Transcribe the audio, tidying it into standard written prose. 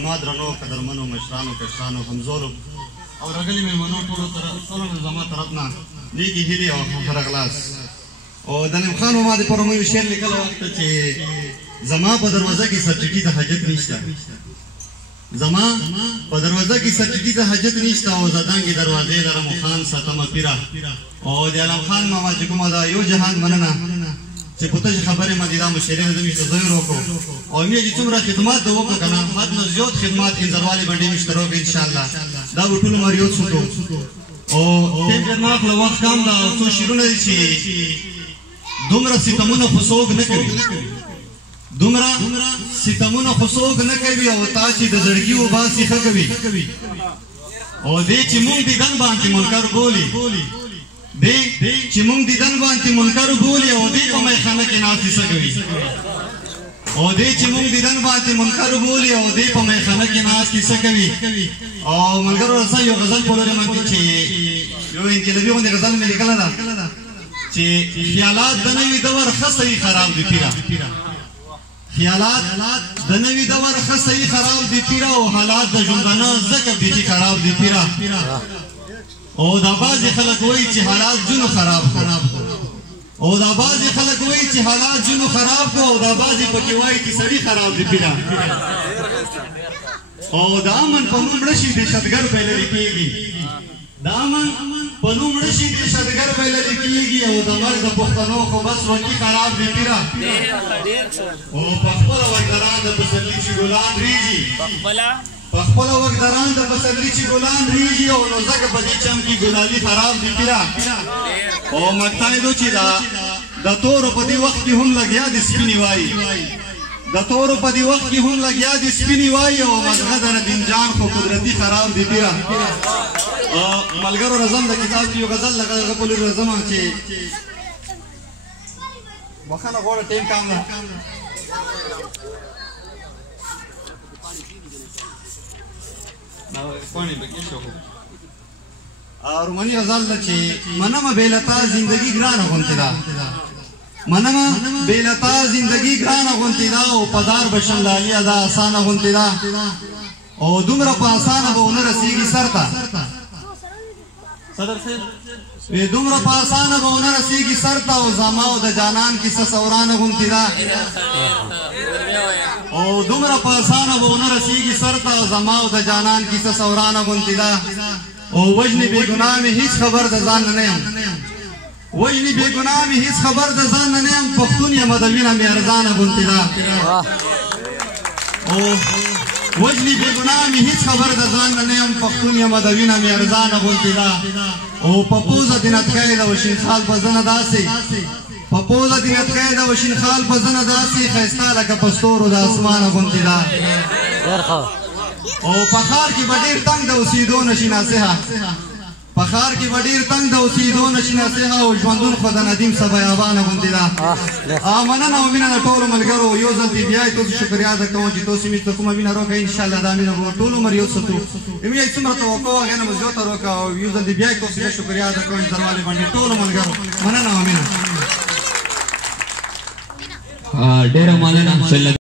زما درنو قدرمنو مشرانو کشرانو همزولو او راغلي مېلمنو ټولو زما طرف نه نیکې هیلې او ښه راغلاست. او د نعیم خان ماما د پرمویو شعر لیکلی وخت چې زما په دروازه کې سرچټي ته حاجت نشته، زما په دروازه کې سرچټي ته حاجت نشته او زدانګې دروازې لرم خان ستمه پیره. او د علم خان ماما چې کومه ده یو جهان مننه چې په ته چې خبرې مې دا مشرین زموږ ته ځای وکړو او مې چې څومره خدمات ده وکړو که نه حد نه زیات خدمات انځروالې باندې مې شته وکړو انشاءالله دا به ټول عمر یاد ساتو. او ټیم ډېر نه اخله وخت کم ده او څو شعرونه دي چې دومره ستمونه خو څوک نه کوي، دومره ستمونه خو څوک نه کوي او تا چې د زړګي وباسي ښه کوي. او دی چې مونږ دیدن باندې منکر بولي، دی چې مونږ دیدن باندې منکر بولي او دی په میخانه کې ناستې څه کوي، او دی چې مونږ دیدن باندې منکر بولي او دی په میخانه کې ناستې څه کوي. او ملګرو رسا یو غزل پلورې منتي چې یو انقلابي غوندې غزل مې لیکله ده چې خیالات د نوي دور ښه صحیح خراب دي پیره، خیالات د نوي دور ښه صحیح خراب دي پیره او حالات د ژوندانه ځکه بیخي خراب دي پیره. او دا بعضې خلک وایي چې حالات جونو خراب کړو، او دا بعضې خلک وایي چې حالات جونو خراب کړو، او دا بعضې پکې وایي چې سړي خراب دي پیره. او د امن په نوم مړه شي دهشتګر به لرې کېږي، د امن په نوم مړه شي دهشتګر به لرې کېږي او د مرګ د پښتنو خو بس وکي خراب دي پیره. او په خپله وګدران د پسرلي چې ګلان ریږي، په خپله وګدران د پسرلي چې ګلان ریږي او نو ځکه په دې چم کې ګلالي خراب دي پیره. او مقطع دو چې د تورو په دې وخت کې هم لګیا دي سپینې وایي، د تورو په دې وخت کې هم لګیا دي سپینې وایي او مزغه د ندیم جان خو قدرتي خراب دي پیره. ملګرو رزم د کتاب کې یو غزل لګه په لور رزم چې وخانه غوړه ټیم کام ده پانی بکی شو رومانی غزل ده چې منمه بیلتا زندگی ګرانه غونتې ده، منمه بیلتا زندگی ګرانه غونتې ده او پدار بشنلالي ادا اسانه غونتې ده او دومره په اسانه به ونه رسېږي سر ته صدر صاحب دومره په اسانه به ونه رسېږي سر ته او زما او د جانان کیسه سورانه غونتې ده او دومره په اسانه به ونه رسېږي سر ته او زما او د جانان کیسه سورانه غونتې ده. او وجنې بې ګناه مې هېڅ خبر د ځان نه یم، وجنې بې ګناه مې هېڅ خبر د ځان نه یم، پښتون یم د وینه مې ارزانه غونتې ده. او وجنې بې ګناه مې هېڅ خبر د ځان نه یم، پښتون یم د وینه مې ارزانه غونتې ده. او په پوزه دې نتکی د وشین خال په زنه داسې، په پوزه دې نتکی د وشین خال په زنه داسې ښایسته لکه په ستورو د اسمانه غونتې ده. او په ښار کې به ډېر تنګ د اوسېدو نشي ناصحه، په ښار کې به ډېر تنګ د اوسېدو نشي ناصحه او ژوندون خو د ندیم سبیابانه غوندې ده. مننه او مینه د ټولو ملګرو یو ځل دې بیا تاسو شکریا ادا کوم چې تاسو مې ته کومه مینه راکړئ انشاءالله دا مینه به ټول عمر یو ساتو. مینه یې څومره توقع وه هغې نه به زیاته راکړه او یو ځل دې بیا تاسو بیا شکریا ادا کوم انځروالې باندې ټولو ملګرو مننه او مینه. ډېره مننه.